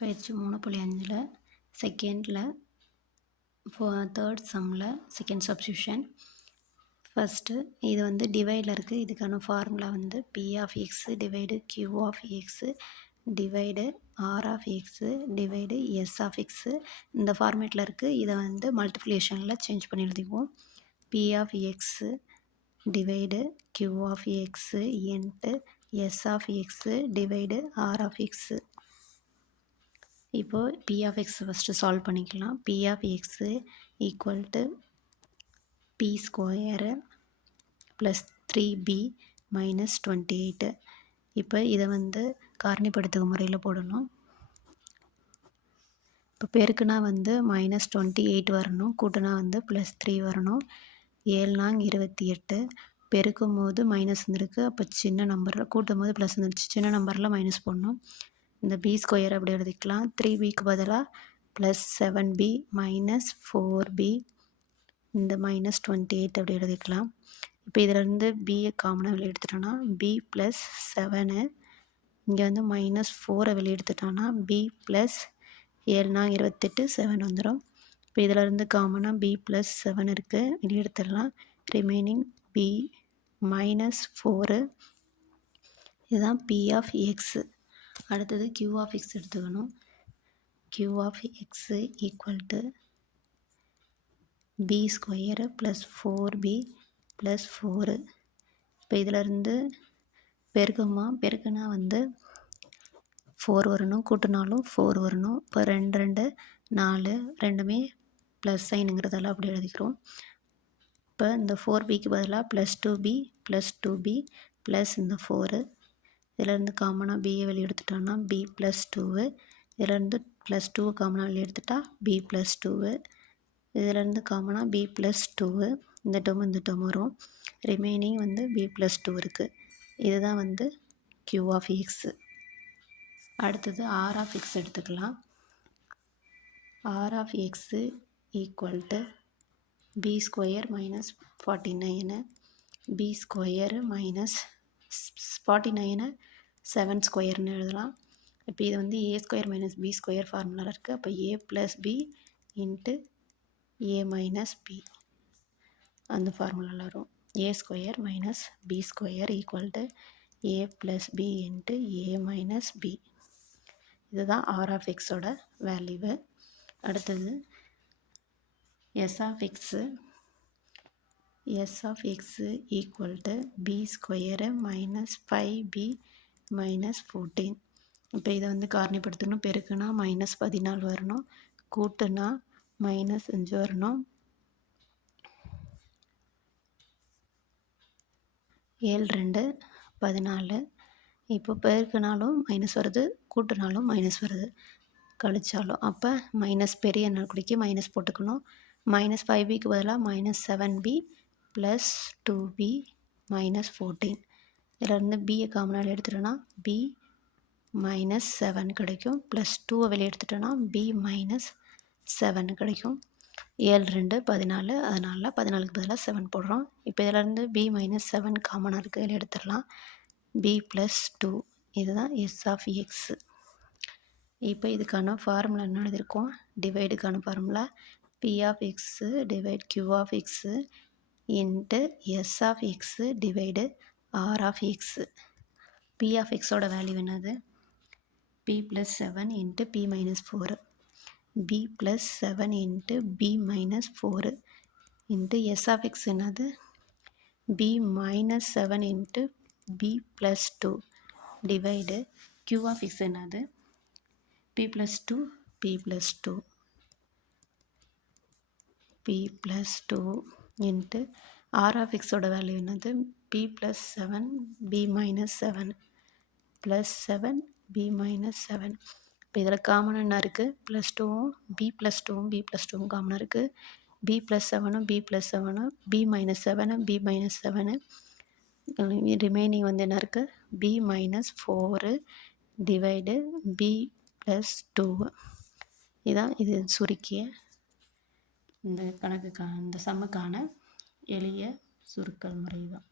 பயிற்சி மூணு புள்ளி அஞ்சில். செகண்டில் ஃபோ தேர்ட் சம்மில் செகண்ட் சப்ஸ்டியூஷன் ஃபஸ்ட்டு இது வந்து டிவைடில் இருக்குது இதுக்கான ஃபார்முலா வந்து P of X divide Q of X divide R of X divide S of X இந்த ஃபார்மேட்டில் இருக்குது இதை வந்து மல்டிப்ளிகேஷனில் சேஞ்ச் பண்ணி எழுதிக்குவோம். P of X divide Q of X into S of X divide R of X இப்போது P of X first solve பண்ணிக்கலாம். P of X equal to P square plus three P minus twenty eight இப்போ இதை வந்து காரணிப்படுத்துக முறையில் போடணும். இப்போ பெருக்குனா வந்து மைனஸ் டுவெண்ட்டி எயிட் வரணும். கூட்டுனா வந்து ப்ளஸ் த்ரீ வரணும். ஏழ்னாங் நாங் இருபத்தி எட்டு. பெருக்கும் போது மைனஸ் வந்துருக்கு. அப்போ சின்ன நம்பரில் கூட்டும் போது ப்ளஸ் வந்துருச்சு. சின்ன நம்பரில் மைனஸ் போடணும். இந்த பி ஸ்கொயர் அப்படி எழுதிக்கலாம். த்ரீ பிக்கு பதிலாக plus seven P minus four P இந்த மைனஸ் டுவெண்ட்டி எயிட் அப்படி எழுதிக்கலாம். இப்போ இதிலேருந்து பியை காமனாக வெளியெடுத்துட்டோன்னா பி ப்ளஸ் செவனு இங்கே வந்து மைனஸ் ஃபோரை வெளியெடுத்துட்டோன்னா பி ப்ளஸ் ஏழுனா இருபத்தெட்டு செவன் வந்துடும் இப்போ இதிலேருந்து காமனாக பி ப்ளஸ் செவன் இருக்குது வெளியெடுத்துடலாம் ரிமைனிங் பி மைனஸ் ஃபோரு இதுதான் பி ஆஃப் எக்ஸு அடுத்தது q ஆஃப் எக்ஸ் எடுத்துக்கணும். q of X equal to P square plus four P plus four இப்போ இதிலருந்து பெருக்கமா பெருக்குனா வந்து ஃபோர் வரணும். கூட்டினாலும் ஃபோர் வரணும். இப்போ ரெண்டு ரெண்டு நாலு ரெண்டுமே ப்ளஸ் சைனுங்கிறதால அப்படி எழுதிக்கிறோம். இப்போ இந்த ஃபோர் பிக்கு பதிலாக plus two P plus two P plus இந்த ஃபோரு இதிலேருந்து காமனாக பிஏ வெளியே எடுத்துட்டோன்னா பி ப்ளஸ் டூவு இதிலேருந்து ப்ளஸ் டூ காமனாக வெளியே எடுத்துட்டா பி ப்ளஸ் டூவு இதிலேருந்து காமனாக பி ப்ளஸ் டூவு இந்த டேர்ம் இந்த டேர்ம் வரும். ரிமைனிங் வந்து பி ப்ளஸ் டூ இருக்குது இதுதான் வந்து கியூ ஆஃப் எக்ஸு அடுத்தது ஆர் ஆஃப் எக்ஸ் எடுத்துக்கலாம். R of X equal to P square minus forty nine P square minus forty Nainai seven ஸ்கொயர்னு எழுதலாம். இப்போ இது வந்து A square minus B square ஃபார்முலாவில் இருக்குது அப்போ A plus B into A minus B அந்த ஃபார்முலாவில் வரும். A square minus B square equal to A plus B into A minus B இதுதான் ஆர் ஆஃப் எக்ஸோட வேல்யூவு அடுத்தது S of X S of X equal to P square minus five P minus fourteen இப்போ இதை வந்து காரணிப்படுத்தணும். பெருக்குனா minus பதினாலு வரணும். கூட்டுனா minus அஞ்சு வரணும். ஏழு ரெண்டு பதினாலு. இப்போ பெருக்குனாலும் மைனஸ் வருது. கூட்டினாலும் மைனஸ் வருது. கழிச்சாலும். அப்போ மைனஸ் பெரிய நாள் குடிக்க மைனஸ் போட்டுக்கணும். மைனஸ் ஃபைவ் பிக்கு பதிலாக minus seven P plus two P minus fourteen இதிலேருந்து பியை காமனால் எடுத்துட்டோன்னா பி மைனஸ் செவன் கிடைக்கும். ப்ளஸ் டூவை வெளியே எடுத்துட்டோன்னா பி மைனஸ் செவன் கிடைக்கும். ஏழு ரெண்டு பதினாலு அதனால் பதினாலுக்கு பதிலாக செவன் போடுறோம். இப்போ இதிலேருந்து பி மைனஸ் செவன் காமனாக இருக்குது வெளியே எடுத்துடலாம். பி ப்ளஸ் டூ இதுதான் எஸ் ஆஃப் எக்ஸு இப்போ இதுக்கான ஃபார்முலா என்ன எழுதியிருக்கோம்? டிவைடுக்கான formula P of X divide Q of X into S of X divide R of X. P of எக்ஸோட வேல்யூ என்னது? P plus seven into P minus four P plus seven into P minus four into S of X என்னது? P minus seven into P plus two divide Q of X என்னது? P plus two P plus two P plus two into R of எக்ஸோட value என்னது? P plus seven P minus seven plus seven P minus seven இப்போ இதில் common என்ன இருக்குது plus டூவும் P plus டூவும் P plus டூவும் காமனாக இருக்குது பி ப்ளஸ் செவனும் பி ப்ளஸ் செவனும் பி மைனஸ் செவனும் பி மைனஸ் செவனு ரிமைனிங் வந்து என்ன இருக்குது P minus four divide P plus two இதான் இது சுருக்கிய இந்த கணக்குக்கான இந்த சம்முக்கான எளிய சுருக்கல் முறை தான்